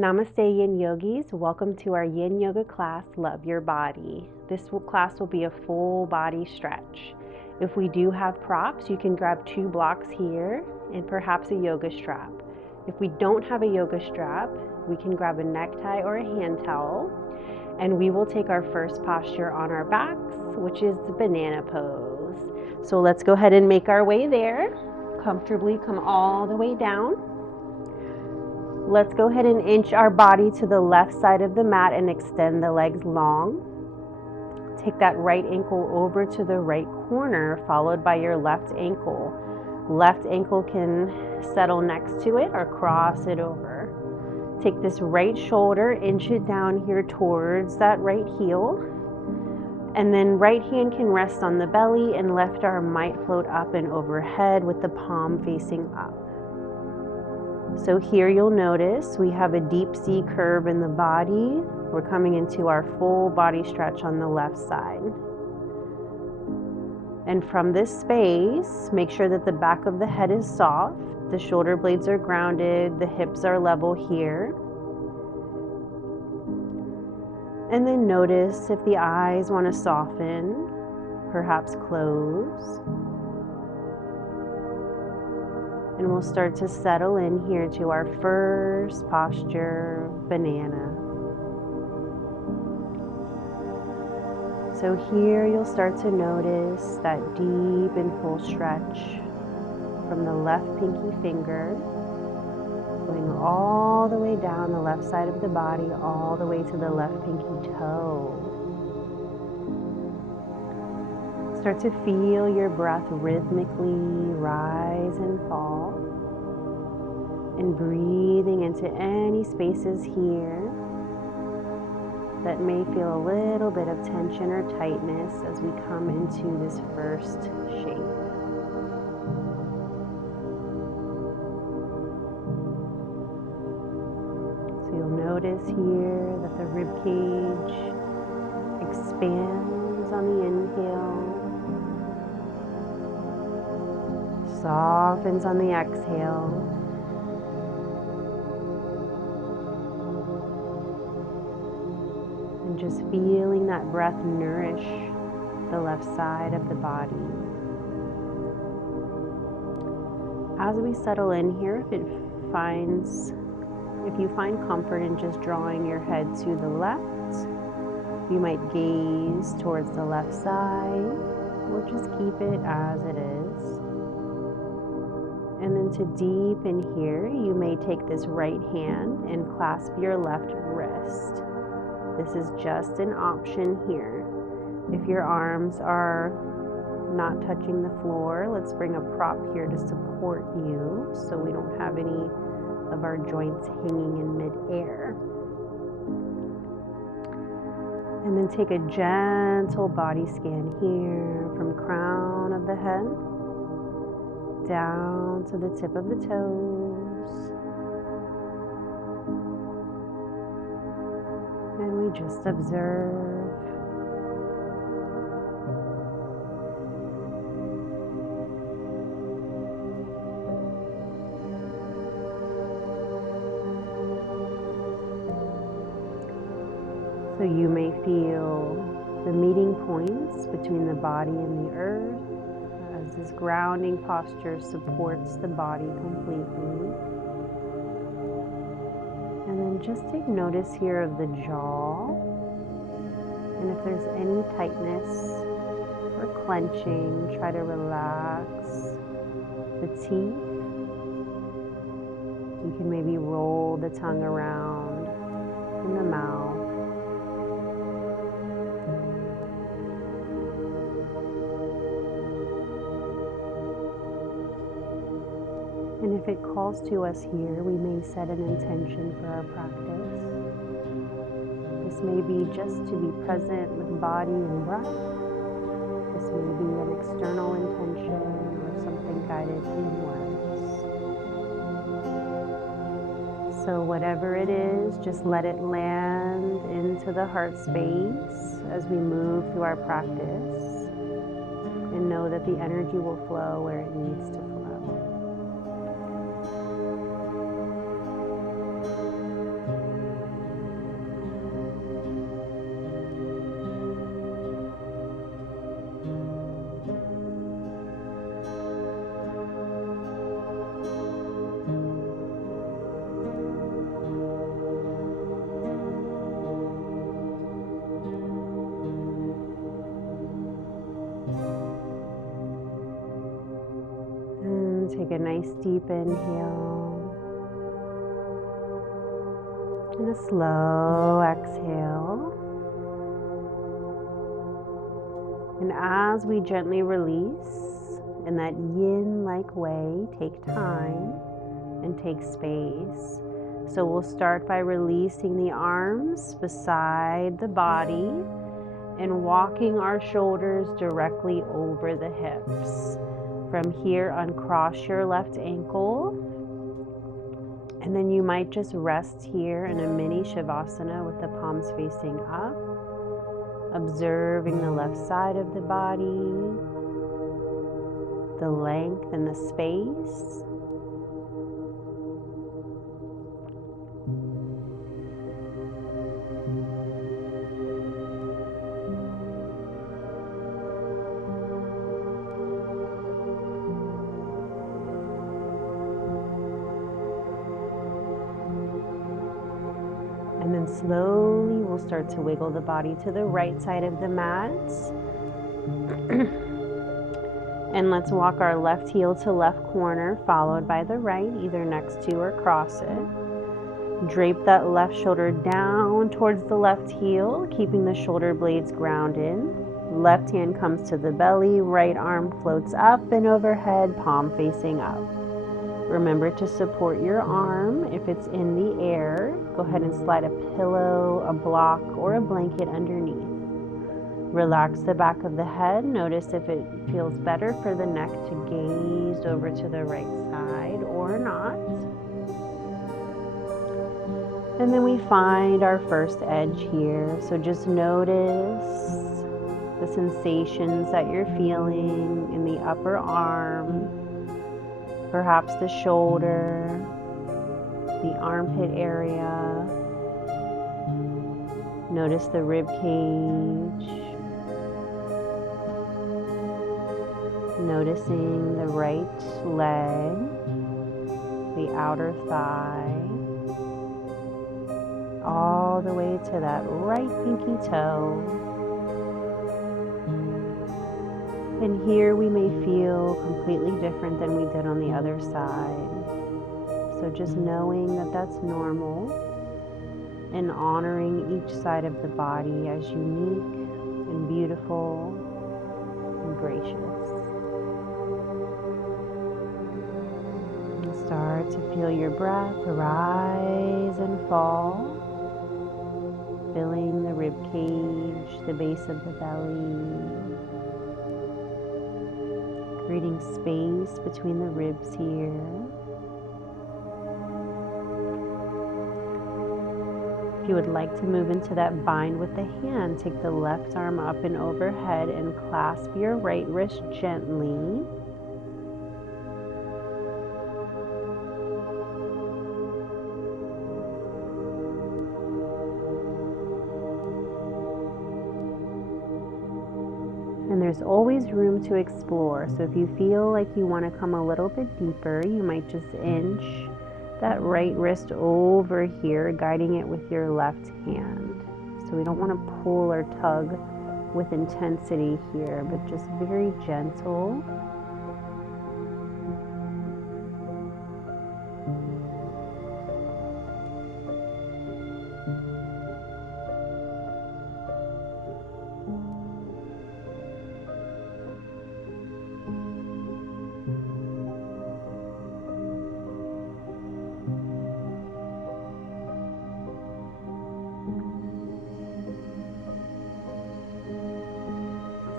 Namaste Yin Yogis, welcome to our Yin Yoga class, Love Your Body. This class will be a full body stretch. If we do have props, you can grab 2 blocks here and perhaps a yoga strap. If we don't have a yoga strap, we can grab a necktie or a hand towel, and we will take our first posture on our backs, which is the banana pose. So let's go ahead and make our way there. Comfortably come all the way down. Let's go ahead and inch our body to the left side of the mat and extend the legs long. Take that right ankle over to the right corner, followed by your left ankle. Left ankle can settle next to it or cross it over. Take this right shoulder, inch it down here towards that right heel. And then right hand can rest on the belly and left arm might float up and overhead with the palm facing up. So here you'll notice we have a deep C curve in the body. We're coming into our full body stretch on the left side. And from this space, make sure that the back of the head is soft, the shoulder blades are grounded, the hips are level here. And then notice if the eyes want to soften, perhaps close. And we'll start to settle in here to our first posture, banana. So here you'll start to notice that deep and full stretch from the left pinky finger, going all the way down the left side of the body, all the way to the left pinky toe. Start to feel your breath rhythmically rise and fall, and breathing into any spaces here that may feel a little bit of tension or tightness as we come into this first shape. So you'll notice here that the rib cage expands on the inhale, softens on the exhale. And just feeling that breath nourish the left side of the body. As we settle in here, if you find comfort in just drawing your head to the left, you might gaze towards the left side, or just keep it as it is. And then to deepen here, you may take this right hand and clasp your left wrist. This is just an option here. If your arms are not touching the floor, let's bring a prop here to support you so we don't have any of our joints hanging in midair. And then take a gentle body scan here from crown of the head down to the tip of the toes. And we just observe. So you may feel the meeting points between the body and the earth as this grounding posture supports the body completely. And then just take notice here of the jaw, and if there's any tightness or clenching, try to relax the teeth. You can maybe roll the tongue around in the mouth. And if it calls to us here, we may set an intention for our practice. This may be just to be present with body and breath. This may be an external intention or something guided inwards. So whatever it is, just let it land into the heart space as we move through our practice, and know that the energy will flow where it needs to flow. Take a nice deep inhale and a slow exhale. And as we gently release in that yin-like way, take time and take space. So we'll start by releasing the arms beside the body and walking our shoulders directly over the hips. From here, uncross your left ankle, and then you might just rest here in a mini Shavasana with the palms facing up, observing the left side of the body, the length and the space. And then slowly we'll start to wiggle the body to the right side of the mat. And let's walk our left heel to left corner, followed by the right, either next to or across it. Drape that left shoulder down towards the left heel, keeping the shoulder blades grounded. Left hand comes to the belly, right arm floats up and overhead, palm facing up. Remember to support your arm. If it's in the air, go ahead and slide a pillow, a block, or a blanket underneath. Relax the back of the head. Notice if it feels better for the neck to gaze over to the right side or not. And then we find our first edge here. So just notice the sensations that you're feeling in the upper arm, perhaps the shoulder, the armpit area. Notice the rib cage. Noticing the right leg, the outer thigh, all the way to that right pinky toe. And here we may feel completely different than we did on the other side. So just knowing that that's normal and honoring each side of the body as unique and beautiful and gracious. And start to feel your breath rise and fall, filling the rib cage, the base of the belly, creating space between the ribs here. If you would like to move into that bind with the hand, take the left arm up and overhead and clasp your right wrist gently. And there's always room to explore. So if you feel like you want to come a little bit deeper, you might just inch that right wrist over here, guiding it with your left hand. So we don't want to pull or tug with intensity here, but just very gentle.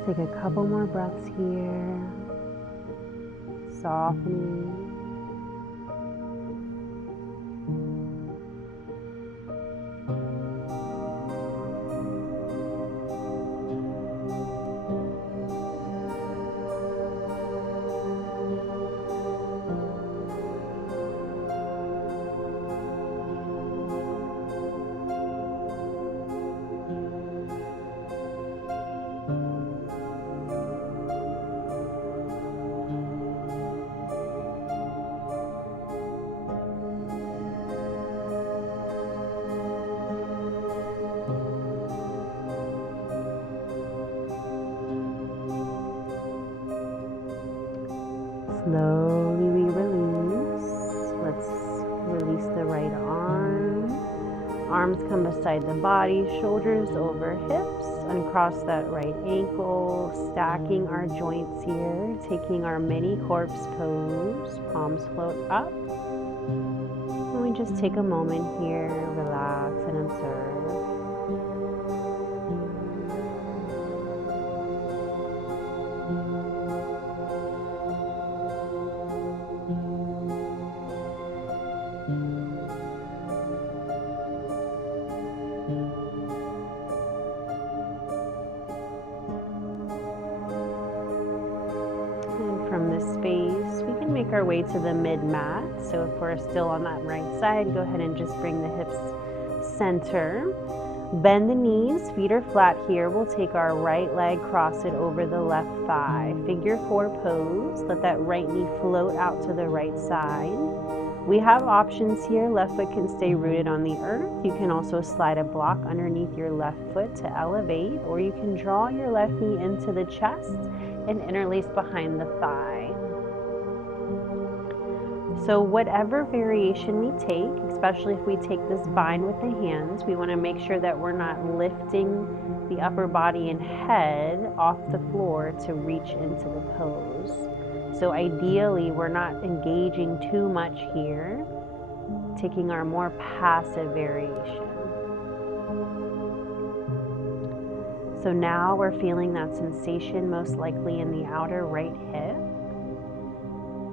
Take a couple more breaths here, softening. Slowly slowly we release. Let's release the right arm. Arms come beside the body, shoulders over hips. Uncross that right ankle, stacking our joints here, taking our mini corpse pose. Palms float up. And we just take a moment here, relax and observe. From this space, we can make our way to the mid-mat. So if we're still on that right side, go ahead and just bring the hips center. Bend the knees, feet are flat here. We'll take our right leg, cross it over the left thigh. Figure 4 pose. Let that right knee float out to the right side. We have options here. Left foot can stay rooted on the earth. You can also slide a block underneath your left foot to elevate, or you can draw your left knee into the chest and interlace behind the thigh. So whatever variation we take, especially if we take this bind with the hands, we want to make sure that we're not lifting the upper body and head off the floor to reach into the pose. So ideally, we're not engaging too much here, taking our more passive variation. So now we're feeling that sensation most likely in the outer right hip.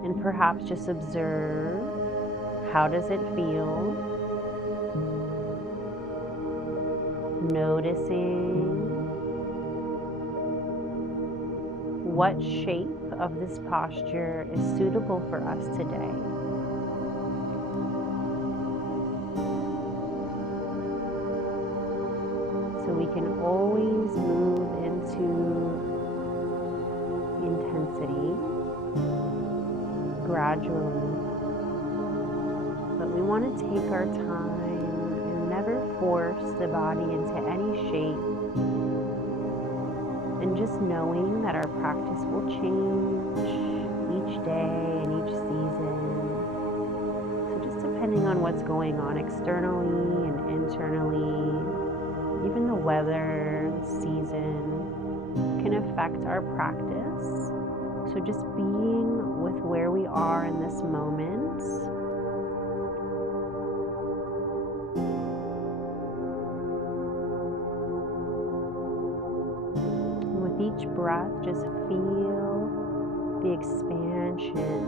And perhaps just observe, how does it feel? Noticing what shape of this posture is suitable for us today. So we can always move into intensity gradually, but we want to take our time and never force the body into any shape, and just knowing that our practice will change each day and each season. So just depending on what's going on externally and internally, even the weather, season can affect our practice. So just being with where we are in this moment. And with each breath, just feel the expansion,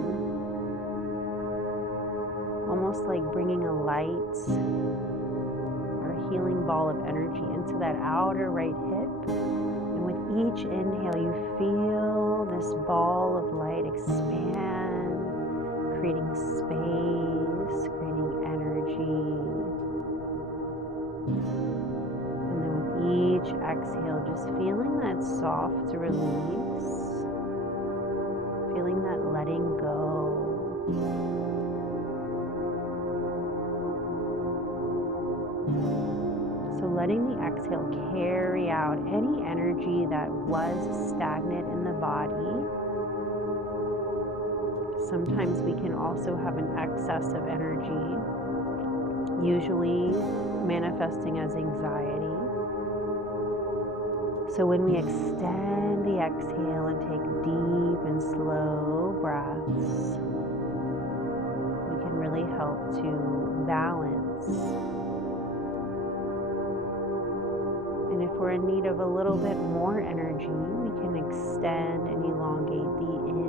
almost like bringing a light or a healing ball of energy into that outer right hip. And with each inhale, you feel this ball of light expand, creating space, creating energy. And then with each exhale, just feeling that soft release, feeling that letting go. So letting the exhale carry out any energy that was stagnant in the body. Sometimes we can also have an excess of energy, usually manifesting as anxiety. So when we extend the exhale and take deep and slow breaths, we can really help to balance. And if we're in need of a little bit more energy, we can extend and elongate the inhale.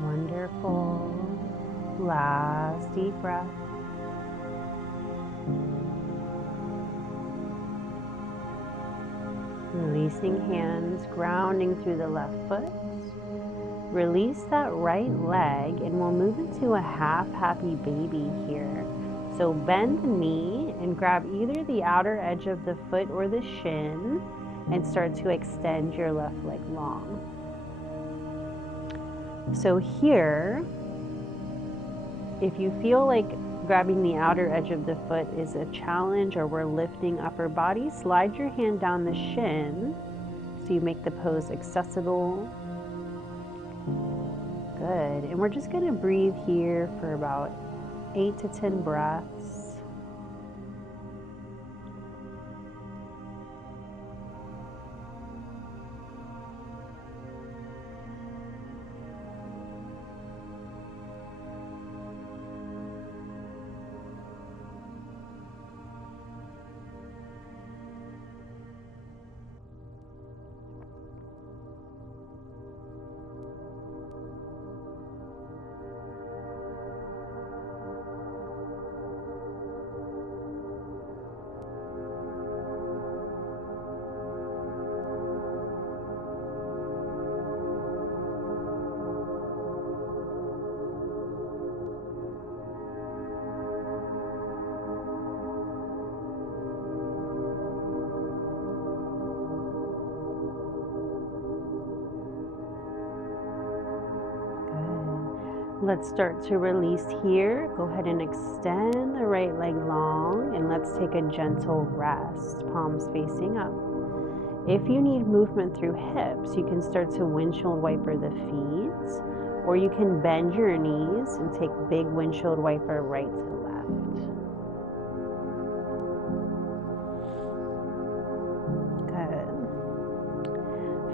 Wonderful. Last deep breath. Releasing hands, grounding through the left foot. Release that right leg and we'll move into a half happy baby here. So bend the knee and grab either the outer edge of the foot or the shin and start to extend your left leg long. So here, if you feel like grabbing the outer edge of the foot is a challenge or we're lifting upper body, slide your hand down the shin so you make the pose accessible. Good. And we're just going to breathe here for about 8 to 10 breaths. Let's start to release here. Go ahead and extend the right leg long and let's take a gentle rest, palms facing up. If you need movement through hips, you can start to windshield wiper the feet, or you can bend your knees and take big windshield wiper right to left.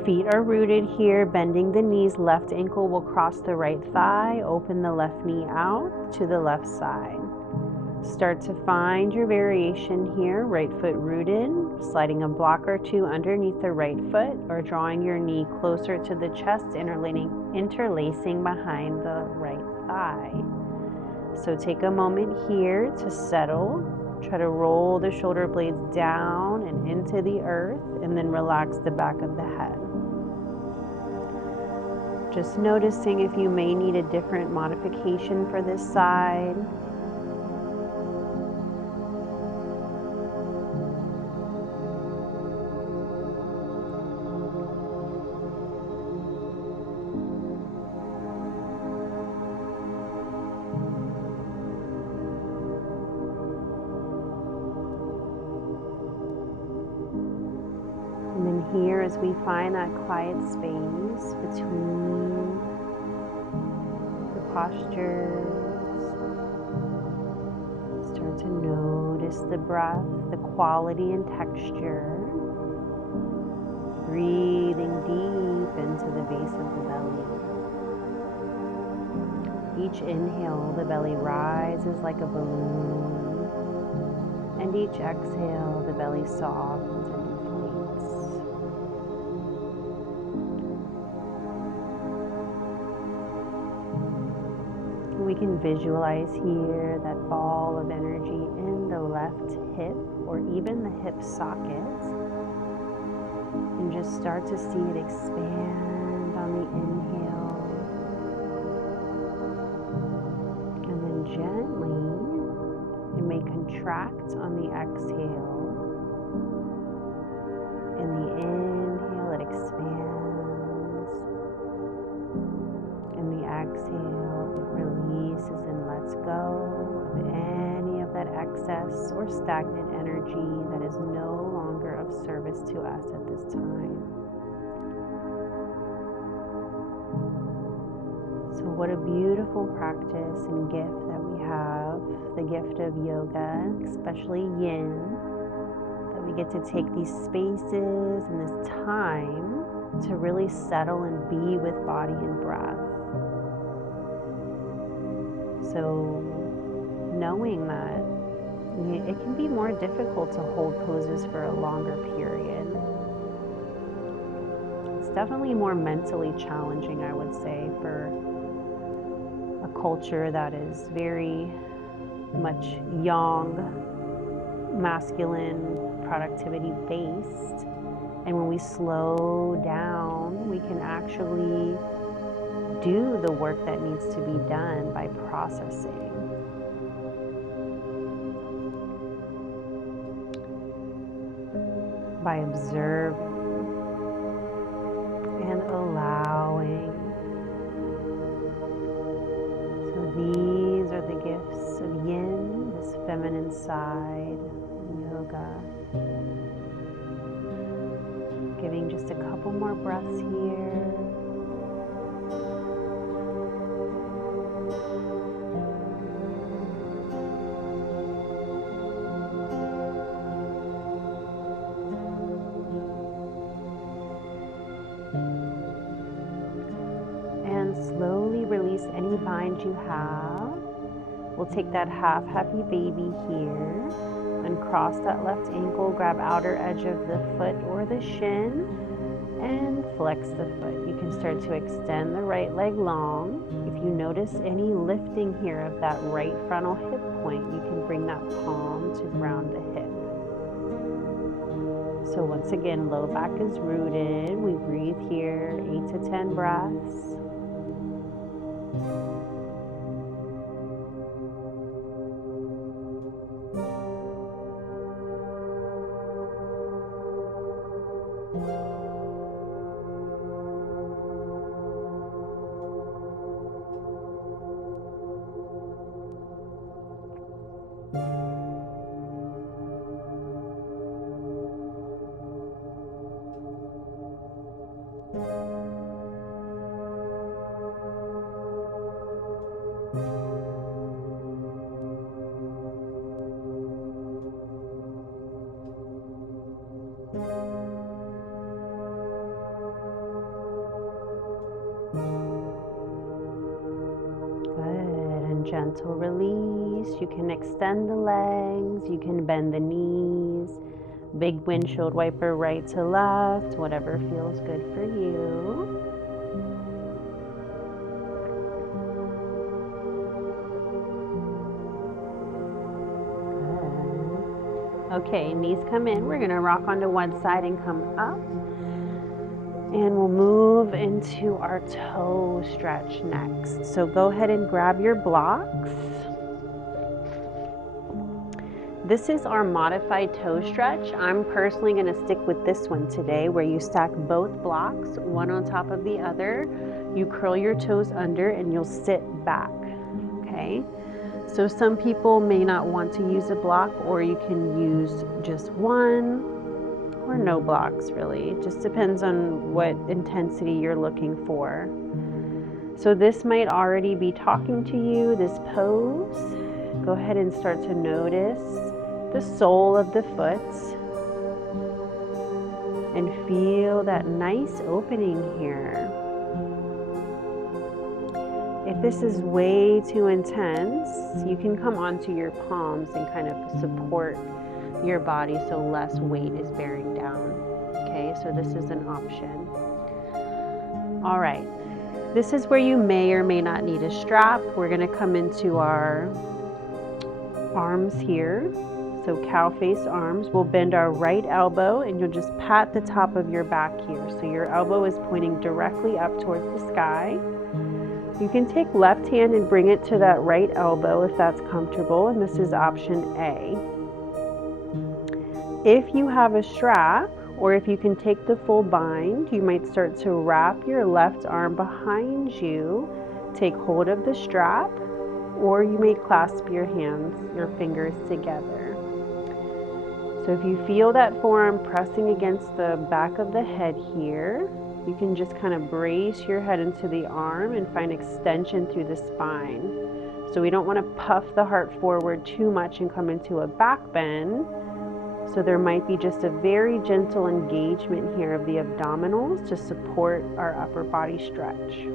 Feet are rooted here, bending the knees. Left ankle will cross the right thigh. Open the left knee out to the left side. Start to find your variation here. Right foot rooted, sliding a block or two underneath the right foot or drawing your knee closer to the chest, interlacing behind the right thigh. So take a moment here to settle. Try to roll the shoulder blades down and into the earth, and then relax the back of the head. Just noticing if you may need a different modification for this side. Here, as we find that quiet space between the postures, start to notice the breath, the quality and texture. Breathing deep into the base of the belly. Each inhale, the belly rises like a balloon, and each exhale, the belly softens and deflates. We can visualize here that ball of energy in the left hip or even the hip socket, and just start to see it expand on the inhale, and then gently it may contract on the exhale. In the inhale it expands, in the exhale it releases and lets go of any of that excess or stagnant energy that is no longer of service to us at this time. So what a beautiful practice and gift that we have, the gift of yoga, especially yin, that we get to take these spaces and this time to really settle and be with body and breath. So knowing that it can be more difficult to hold poses for a longer period. It's definitely more mentally challenging, I would say, for a culture that is very much yang, masculine, productivity based. And when we slow down, we can actually do the work that needs to be done by processing. By observing and allowing. So these are the gifts of Yin, this feminine side in yoga. Giving just a couple more breaths here. And slowly release any bind you have. We'll take that half happy baby here. Uncross that left ankle, grab outer edge of the foot or the shin, and flex the foot. You can start to extend the right leg long. If you notice any lifting here of that right frontal hip point, you can bring that palm to ground the hip. So once again, low back is rooted. We breathe here, 8 to 10 breaths. Gentle release. You can extend the legs, you can bend the knees, big windshield wiper right to left, whatever feels good for you. Good. Okay, knees come in. We're going to rock onto one side and come up. And we'll move into our toe stretch next. So go ahead and grab your blocks. This is our modified toe stretch. I'm personally going to stick with this one today, where you stack both blocks, one on top of the other. You curl your toes under and you'll sit back, okay? So some people may not want to use a block, or you can use just one, or no blocks really. It just depends on what intensity you're looking for. So this might already be talking to you, this pose. Go ahead and start to notice the sole of the foot and feel that nice opening here. If this is way too intense, you can come onto your palms and kind of support your body so less weight is bearing down. Okay, so this is an option. All right, this is where you may or may not need a strap. We're going to come into our arms here. So cow face arms. We'll bend our right elbow and you'll just pat the top of your back here. So your elbow is pointing directly up towards the sky. You can take left hand and bring it to that right elbow if that's comfortable, and this is option A. If you have a strap, or if you can take the full bind, you might start to wrap your left arm behind you, take hold of the strap, or you may clasp your hands, your fingers together. So if you feel that forearm pressing against the back of the head here, you can just kind of brace your head into the arm and find extension through the spine. So we don't want to puff the heart forward too much and come into a back bend. So there might be just a very gentle engagement here of the abdominals to support our upper body stretch.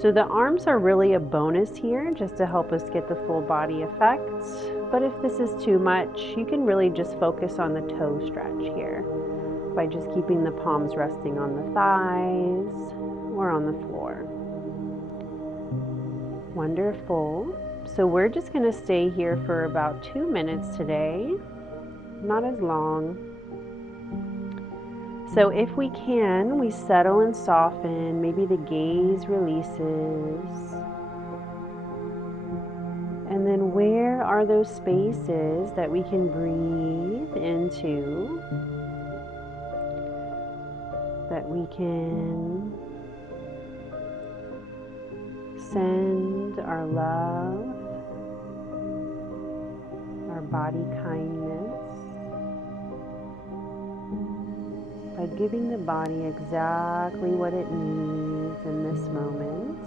So the arms are really a bonus here just to help us get the full body effect. But if this is too much, you can really just focus on the toe stretch here by just keeping the palms resting on the thighs or on the floor. Wonderful. So we're just going to stay here for about 2 minutes today, not as long. So if we can, we settle and soften. Maybe the gaze releases. And then where are those spaces that we can breathe into, that we can send our love, our body kindness, by giving the body exactly what it needs in this moment.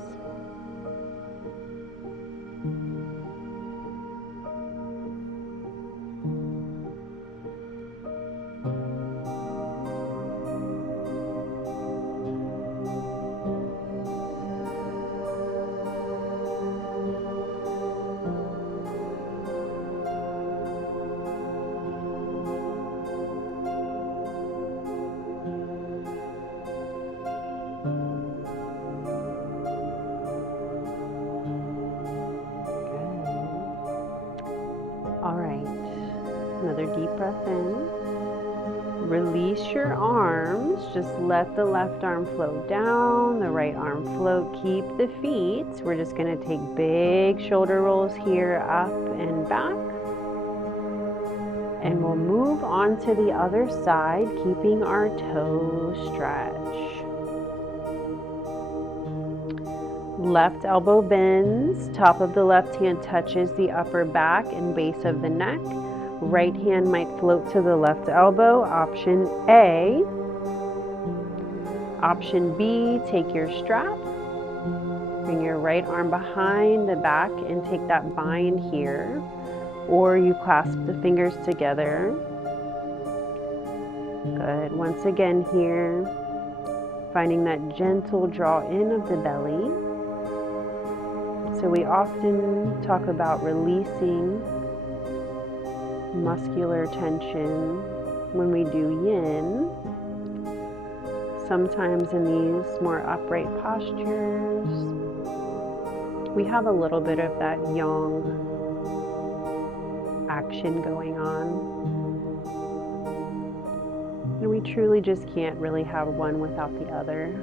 All right, another deep breath in. Release your arms. Just let the left arm float down, the right arm float. Keep the feet. We're just going to take big shoulder rolls here, up and back. And we'll move on to the other side, keeping our toes stretched. Left elbow bends, top of the left hand touches the upper back and base of the neck. Right hand might float to the left elbow, option A. Option B, take your strap. Bring your right arm behind the back and take that bind here. Or you clasp the fingers together. Good. Once again here, finding that gentle draw in of the belly. So we often talk about releasing muscular tension when we do yin. Sometimes in these more upright postures, we have a little bit of that yang action going on. And we truly just can't really have one without the other.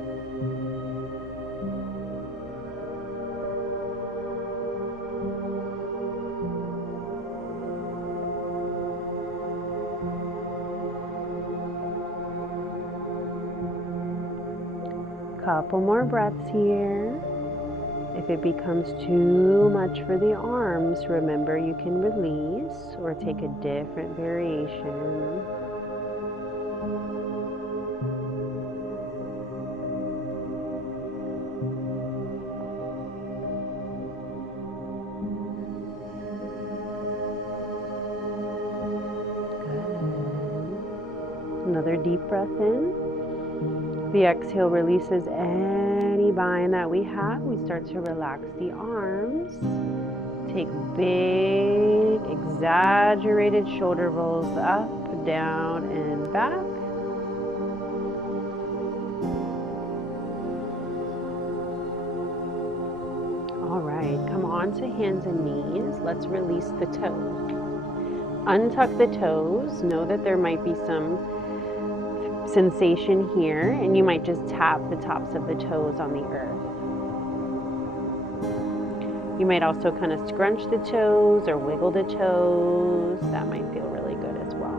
Couple more breaths here. If it becomes too much for the arms, remember you can release or take a different variation. Good. Another deep breath in. The exhale releases any bind that we have. We start to relax the arms. Take big, exaggerated shoulder rolls up, down, and back. All right, come on to hands and knees. Let's release the toes. Untuck the toes. Know that there might be some sensation here, and you might just tap the tops of the toes on the earth. You might also kind of scrunch the toes or wiggle the toes. That might feel really good as well.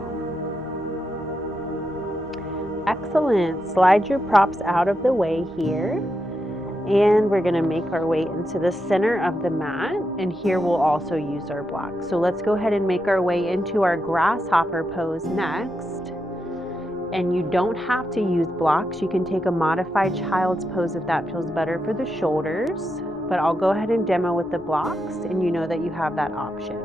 Excellent. Slide your props out of the way here, and we're going to make our way into the center of the mat, and here we'll also use our blocks. So let's go ahead and make our way into our grasshopper pose next. And you don't have to use blocks. You can take a modified child's pose if that feels better for the shoulders. But I'll go ahead and demo with the blocks, and you know that you have that option.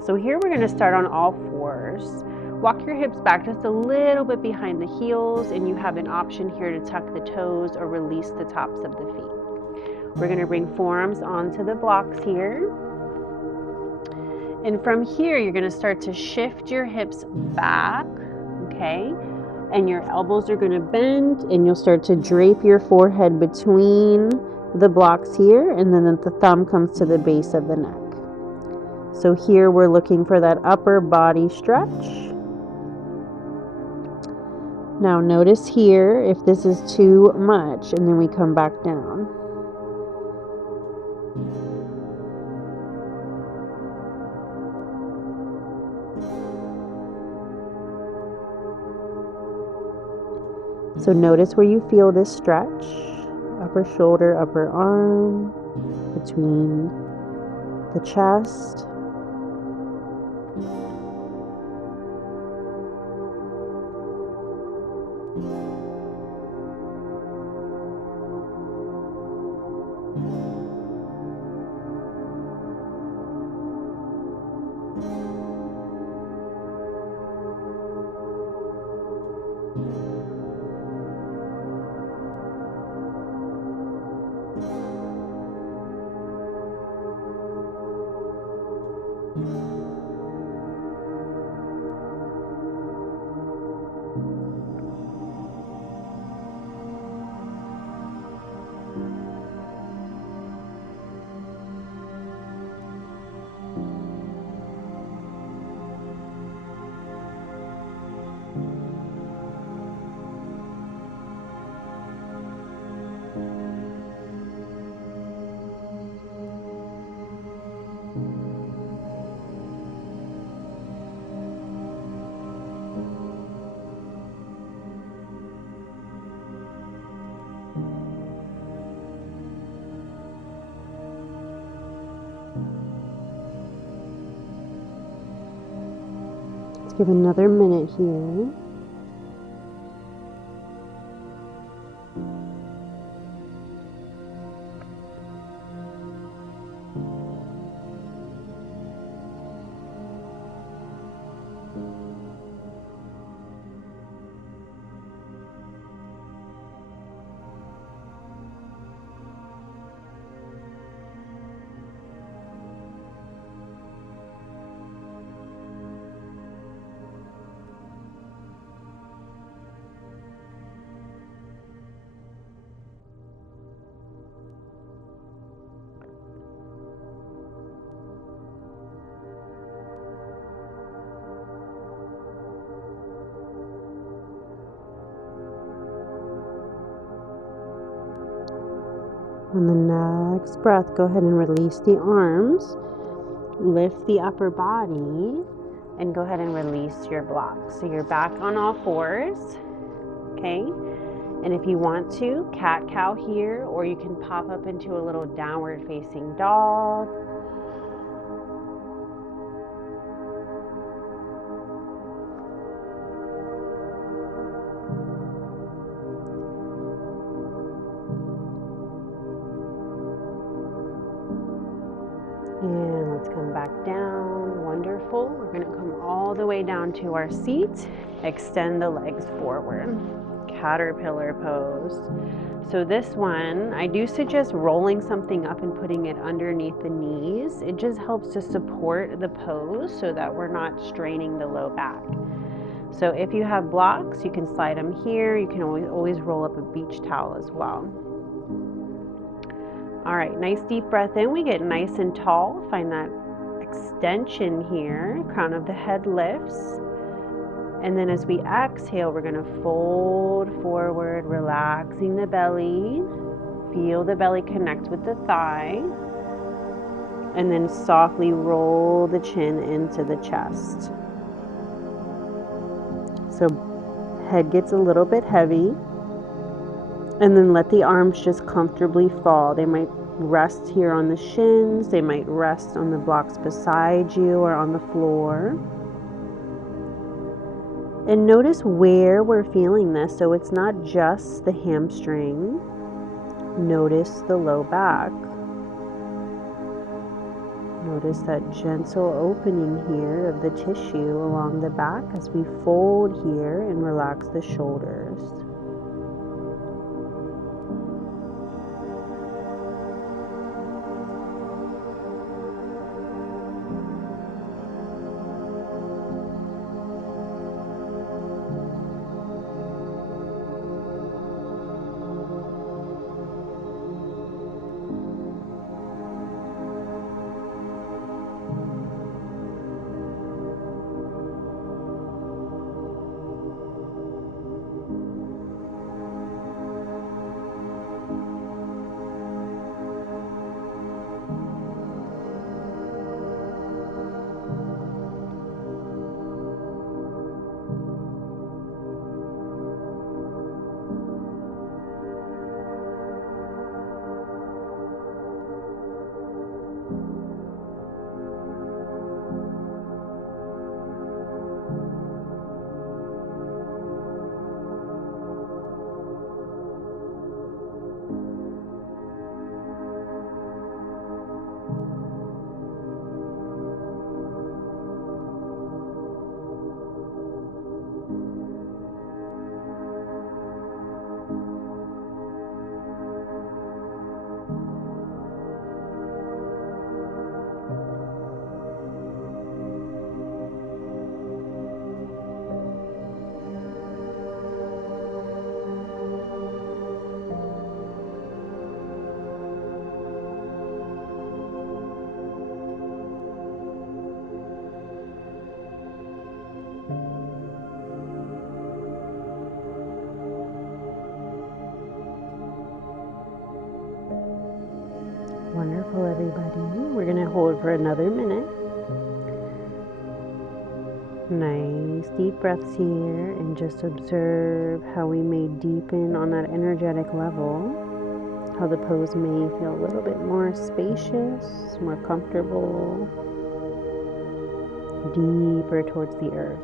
So here we're going to start on all fours. Walk your hips back just a little bit behind the heels, and you have an option here to tuck the toes or release the tops of the feet. We're going to bring forearms onto the blocks here. And from here, you're going to start to shift your hips back, okay? And your elbows are going to bend, and you'll start to drape your forehead between the blocks here, and then the thumb comes to the base of the neck. So here we're looking for that upper body stretch. Now notice here if this is too much, and then we come back down. So notice where you feel this stretch, upper shoulder, upper arm, between the chest. Let's give another minute here. On the next breath, go ahead and release the arms, lift the upper body, and go ahead and release your blocks. So you're back on all fours, okay? And if you want to, cat-cow here, or you can pop up into a little downward facing dog. And let's come back down. Wonderful. We're going to come all the way down to our seat. Extend the legs forward. Caterpillar pose. So this one, I do suggest rolling something up and putting it underneath the knees. It just helps to support the pose so that we're not straining the low back. So if you have blocks, you can slide them here. You can always roll up a beach towel as well. All right, nice deep breath in. We get nice and tall. Find that extension here. Crown of the head lifts. And then as we exhale, we're going to fold forward, relaxing the belly. Feel the belly connect with the thigh. And then softly roll the chin into the chest. So head gets a little bit heavy. And then let the arms just comfortably fall. They might rest here on the shins. They might rest on the blocks beside you or on the floor. And notice where we're feeling this. So it's not just the hamstring. Notice the low back. Notice that gentle opening here of the tissue along the back as we fold here and relax the shoulders. Wonderful, everybody. We're going to hold for another minute. Nice deep breaths here, and just observe how we may deepen on that energetic level, how the pose may feel a little bit more spacious, more comfortable, deeper towards the earth.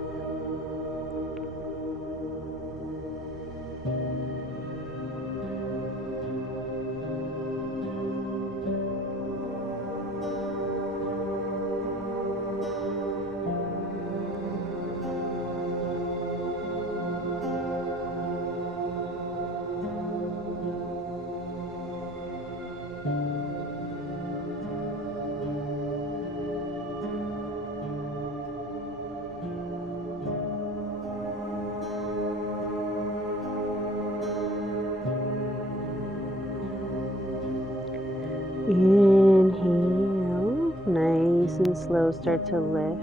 Inhale, nice and slow, start to lift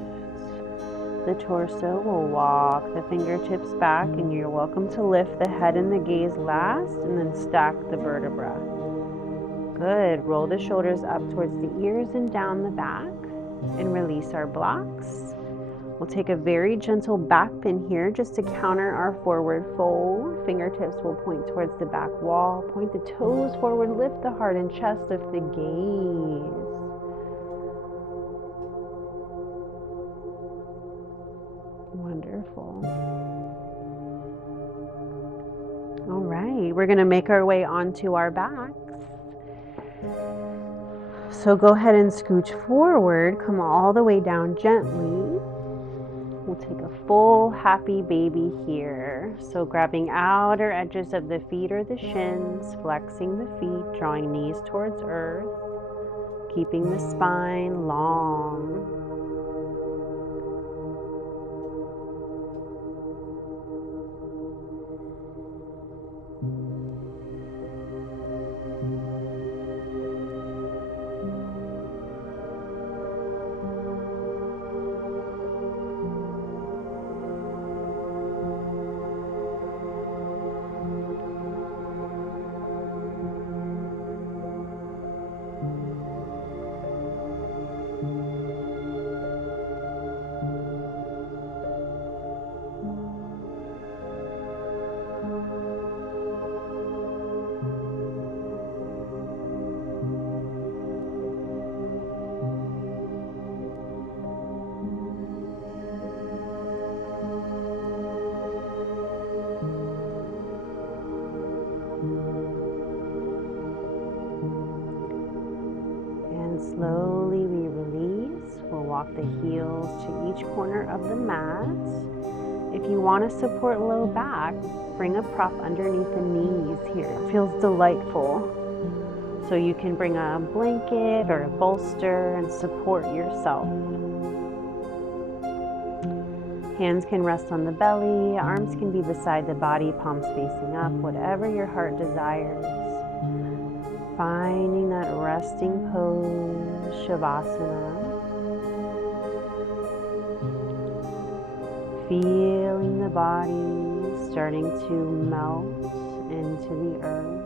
the torso. We'll walk the fingertips back, and you're welcome to lift the head and the gaze last, and then stack the vertebra. Good. Roll the shoulders up towards the ears and down the back, and release our blocks. We'll take a very gentle back bend here just to counter our forward fold. Fingertips will point towards the back wall. Point the toes forward, lift the heart and chest, lift the gaze. Wonderful. All right, we're going to make our way onto our backs. So go ahead and scooch forward, come all the way down gently. We'll take a full happy baby here. So grabbing outer edges of the feet or the shins, flexing the feet, drawing knees towards earth, keeping the spine long. Slowly we release. We'll walk the heels to each corner of the mat. If you want to support low back, bring a prop underneath the knees here. It feels delightful. So you can bring a blanket or a bolster and support yourself. Hands can rest on the belly, arms can be beside the body, palms facing up, whatever your heart desires. Finding that resting pose, Shavasana. Feeling the body starting to melt into the earth.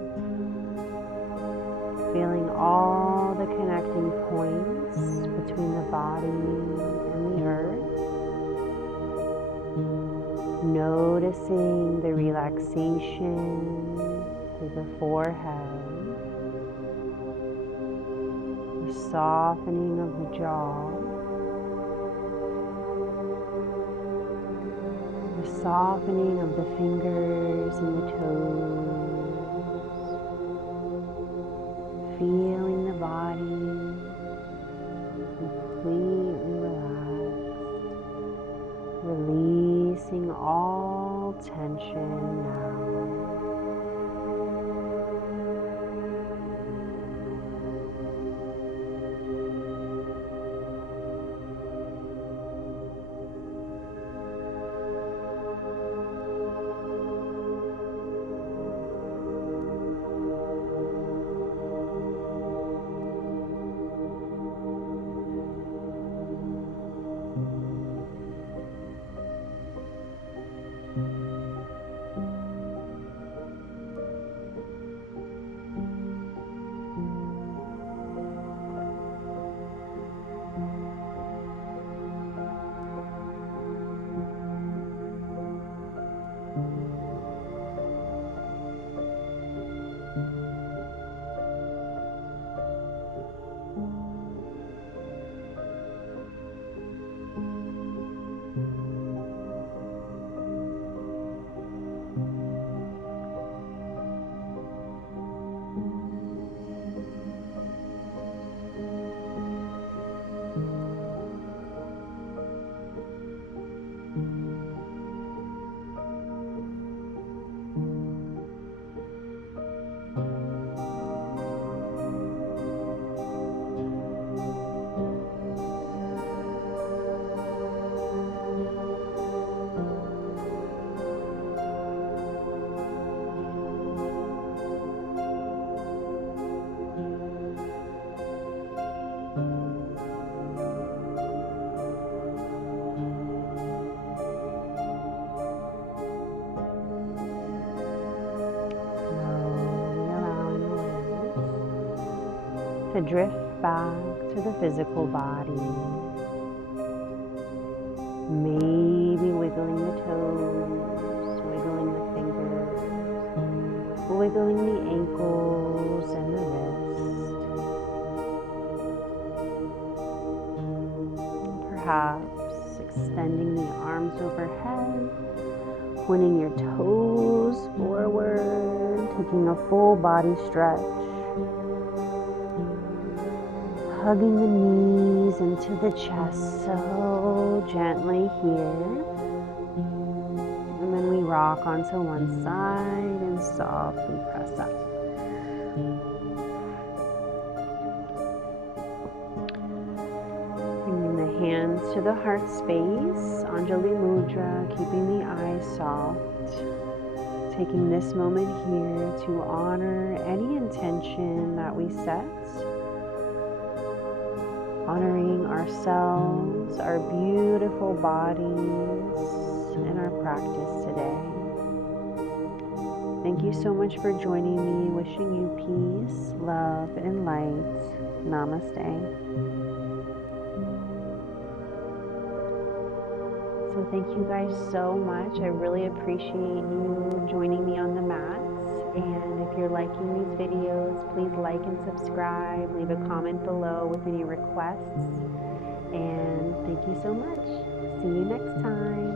Feeling all the connecting points between the body and the earth. Noticing the relaxation through the forehead. Softening of the jaw, the softening of the fingers and the toes, feeling the body completely relaxed, releasing all tension now. to drift back to the physical body. Maybe wiggling the toes, wiggling the fingers, wiggling the ankles and the wrists. Perhaps extending the arms overhead, pointing your toes forward, taking a full body stretch. Hugging the knees into the chest so gently here. And then we rock onto one side and softly press up. Bringing the hands to the heart space, Anjali Mudra, keeping the eyes soft. Taking this moment here to honor any intention that we set. Honoring ourselves, our beautiful bodies, and our practice today. Thank you so much for joining me. Wishing you peace, love, and light. Namaste. So thank you guys so much. I really appreciate you joining me on the mats. And if you're liking these videos, please like and subscribe. Leave a comment below with any requests. And thank you so much. See you next time.